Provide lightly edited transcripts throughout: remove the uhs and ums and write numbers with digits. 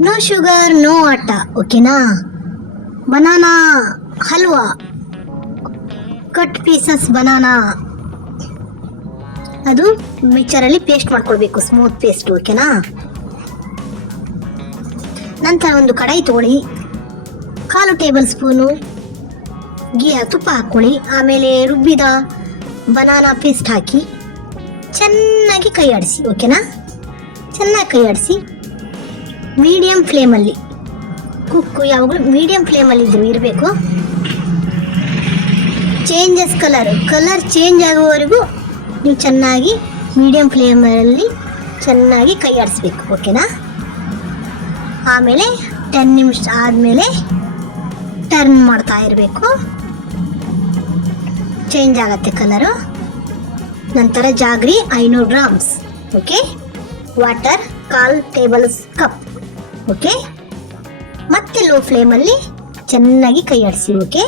No sugar no ಆಟ, ಓಕೆನಾ. Banana halwa, cut pieces banana, ಅದು ಮಿಕ್ಸರಲ್ಲಿ ಪೇಸ್ಟ್ ಮಾಡ್ಕೊಳ್ಬೇಕು, ಸ್ಮೂತ್ ಪೇಸ್ಟ್, ಓಕೆನಾ. ನಂತರ ಒಂದು ಕಡಾಯಿ ತಗೊಳ್ಳಿ, 1/4 ಟೇಬಲ್ ಸ್ಪೂನು ತುಪ್ಪ ಹಾಕ್ಕೊಳ್ಳಿ. ಆಮೇಲೆ ರುಬ್ಬಿದ ಬನಾನಾ ಪೇಸ್ಟ್ ಹಾಕಿ ಚೆನ್ನಾಗಿ ಕೈ ಆಡಿಸಿ, ಓಕೆನಾ. ಚೆನ್ನಾಗಿ ಕೈ ಆಡಿಸಿ ಮೀಡಿಯಂ ಫ್ಲೇಮಲ್ಲಿ ಕುಕ್ಕು, ಯಾವಾಗಲೂ ಮೀಡಿಯಂ ಫ್ಲೇಮಲ್ಲಿ ಇರಬೇಕು. ಚೇಂಜಸ್ ಕಲರ್ ಚೇಂಜ್ ಆಗುವವರೆಗೂ ನೀವು ಚೆನ್ನಾಗಿ ಮೀಡಿಯಂ ಫ್ಲೇಮಲ್ಲಿ ಚೆನ್ನಾಗಿ ಕೈ ಆಡಿಸ್ಬೇಕು, ಓಕೆನಾ. ಆಮೇಲೆ 10 ನಿಮಿಷ ಆದಮೇಲೆ ಟರ್ನ್ ಮಾಡ್ತಾ ಇರಬೇಕು, ಚೇಂಜ್ ಆಗುತ್ತೆ ಕಲರು. ನಂತರ jaggery 500 grams, okay. Water 1/4 table cup, okay. ಮತ್ತೆ ಲೋ ಫ್ಲೇಮಲ್ಲಿ ಚೆನ್ನಾಗಿ ಕೈ ಆಡಿಸಿ, ಓಕೆ.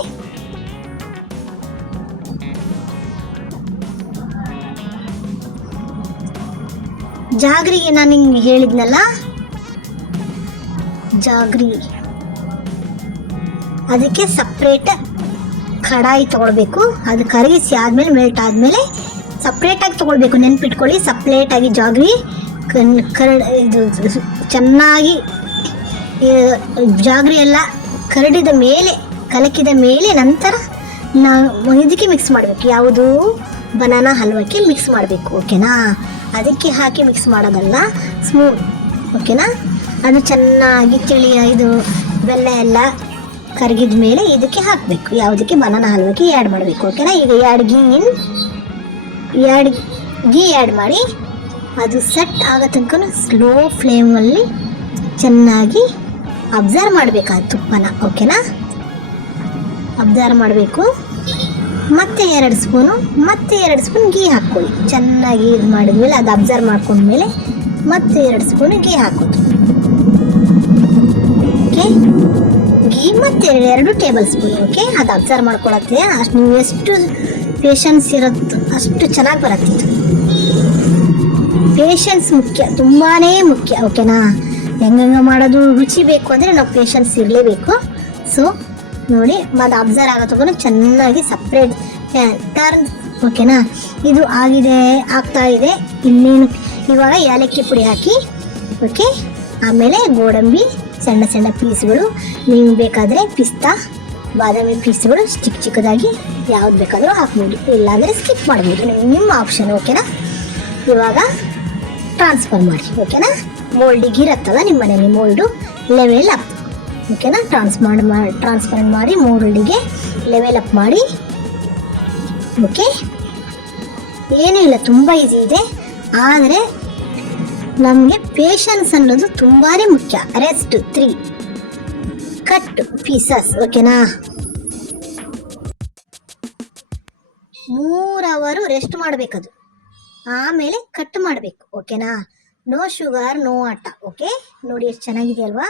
ಜಾಗ್ರಿಗೆ ನಾನು ನಿಮ್ಗೆ ಹೇಳಿದ್ನಲ್ಲ, ಜಾಗ್ರಿ ಅದಕ್ಕೆ ಸಪ್ರೇಟ್ ಕಡಾಯಿ ತಗೊಳ್ಬೇಕು. ಅದು ಕರಗಿಸಿ ಆದಮೇಲೆ ಮೆಲ್ಟ್ ಆದಮೇಲೆ ಸಪ್ರೇಟಾಗಿ ತೊಗೊಳ್ಬೇಕು, ನೆನ್ಪಿಟ್ಕೊಳ್ಳಿ. ಸಪ್ರೇಟಾಗಿ ಜಾಗ್ರಿ ಇದು ಚೆನ್ನಾಗಿ ಜಾಗ್ರಿ ಎಲ್ಲ ಕರಡಿದ ಮೇಲೆ ಕಲಕಿದ ಮೇಲೆ ನಂತರ ನಾವು ಇದಕ್ಕೆ ಮಿಕ್ಸ್ ಮಾಡಬೇಕು, ಯಾವುದು ಬನಾನಾ ಹಲ್ವಕ್ಕೆ ಮಿಕ್ಸ್ ಮಾಡಬೇಕು, ಓಕೆನಾ. ಅದಕ್ಕೆ ಹಾಕಿ ಮಿಕ್ಸ್ ಮಾಡೋದಲ್ಲ, ಸ್ಮೂತ್, ಓಕೆನಾ. ಅದು ಚೆನ್ನಾಗಿ ಇದು ಬೆಲ್ಲ ಎಲ್ಲ ಕರಗಿದ ಮೇಲೆ ಇದಕ್ಕೆ ಹಾಕಬೇಕು, ಯಾವುದಕ್ಕೆ ಬನಾನಾ ಹಲ್ವಕ್ಕೆ ಆ್ಯಡ್ ಮಾಡಬೇಕು, ಓಕೆನಾ. ಈಗ ಗೀ ಆ್ಯಡ್ ಮಾಡಿ ಅದು ಸೆಟ್ ಆಗೋ ತನಕ ಸ್ಲೋ ಫ್ಲೇಮಲ್ಲಿ ಚೆನ್ನಾಗಿ ಅಬ್ಸರ್ವ್ ಮಾಡಬೇಕು ಆ ತುಪ್ಪನ, ಓಕೆನಾ. ಅಬ್ಸರ್ವ್ ಮಾಡಬೇಕು. ಮತ್ತೆ 2 ಸ್ಪೂನ್ ಗೀ ಹಾಕ್ಕೊಳ್ಳಿ. ಚೆನ್ನಾಗಿ ಇದು ಮಾಡಿದ್ಮೇಲೆ ಅದು ಅಬ್ಸರ್ವ್ ಮಾಡ್ಕೊಂಡ್ಮೇಲೆ ಮತ್ತೆ 2 ಸ್ಪೂನ್ ಗೀ ಹಾಕೋದು, ಓಕೆ. ಗೀ ಮತ್ತೆ 2 ಟೇಬಲ್ ಸ್ಪೂನ್, ಓಕೆ. ಅದು ಅಬ್ಸರ್ವ್ ಮಾಡ್ಕೊಳತ್ತೆ. ಅಷ್ಟು ನೀವು ಎಷ್ಟು ಪೇಷನ್ಸ್ ಇರುತ್ತೆ ಅಷ್ಟು ಚೆನ್ನಾಗಿ ಬರುತ್ತೆ. ಇದು ಪೇಷನ್ಸ್ ಮುಖ್ಯ, ತುಂಬಾ ಮುಖ್ಯ, ಓಕೆನಾ. ಹೆಂಗೆ ಮಾಡೋದು ರುಚಿ ಬೇಕು ಅಂದರೆ ನಾವು ಪೇಷನ್ಸ್ ಇರಲೇಬೇಕು. ಸೊ ನೋಡಿ, ಅದು ಅಬ್ಸರ್ವ್ ಆಗೋ ಚೆನ್ನಾಗಿ ಸಪ್ರೇಟ್ ಟರ್ನ್, ಓಕೆನಾ. ಇದು ಆಗ್ತಾ ಇದೆ. ಇನ್ನೇನು ಇವಾಗ ಏಲಕ್ಕಿ ಪುಡಿ ಹಾಕಿ, ಓಕೆ. ಆಮೇಲೆ ಗೋಡಂಬಿ ಸಣ್ಣ ಪೀಸ್ಗಳು, ನೀವು ಬೇಕಾದರೆ ಪಿಸ್ತಾ ಬಾದಾಮಿ ಪೀಸ್ಗಳು ಚಿಕ್ಕದಾಗಿ ಯಾವ್ದು ಬೇಕಾದರೂ ಹಾಕ್ಬೋದು, ಇಲ್ಲಾಂದರೆ ಸ್ಕಿಪ್ ಮಾಡ್ಬೋದು, ನಿಮ್ಮ ಆಪ್ಷನ್, ಓಕೆನಾ. ಇವಾಗ ಟ್ರಾನ್ಸ್ಫರ್ ಮಾಡಿ, ಓಕೆನಾ. ಮೋಲ್ಡಿಗೆ ಇರುತ್ತಲ್ಲ ನಿಮ್ಮ ಮನೇಲಿ ಮೋಲ್ಡು, ಲೆವೆಲ್ ಅಪ್, ಓಕೆನಾ. ಟ್ರಾನ್ಸ್ಫರ್ ಮಾಡಿ ಮೋಲ್ಡಿಗೆ ಲೆವೆಲ್ ಅಪ್ ಮಾಡಿ, ಓಕೆ. ಏನೂ ಇಲ್ಲ, ತುಂಬ ಈಸಿ ಇದೆ. ಆದರೆ ನಮಗೆ ಪೇಷನ್ಸ್ ಅನ್ನೋದು ತುಂಬಾ ಮುಖ್ಯ. ರೆಸ್ಟ್ 3 ಕಟ್ ಪೀಸಸ್, ಓಕೆನಾ. 3 ಅವರ್ ರೆಸ್ಟ್ ಮಾಡಬೇಕದು, ಆಮೇಲೆ ಕಟ್ ಮಾಡಬೇಕು, ಓಕೆನಾ. ನೋ ಶುಗರ್ ನೋ ಆಟ, ಓಕೆ. ನೋಡಿ ಎಷ್ಟು ಚೆನ್ನಾಗಿದೆ ಅಲ್ವಾ.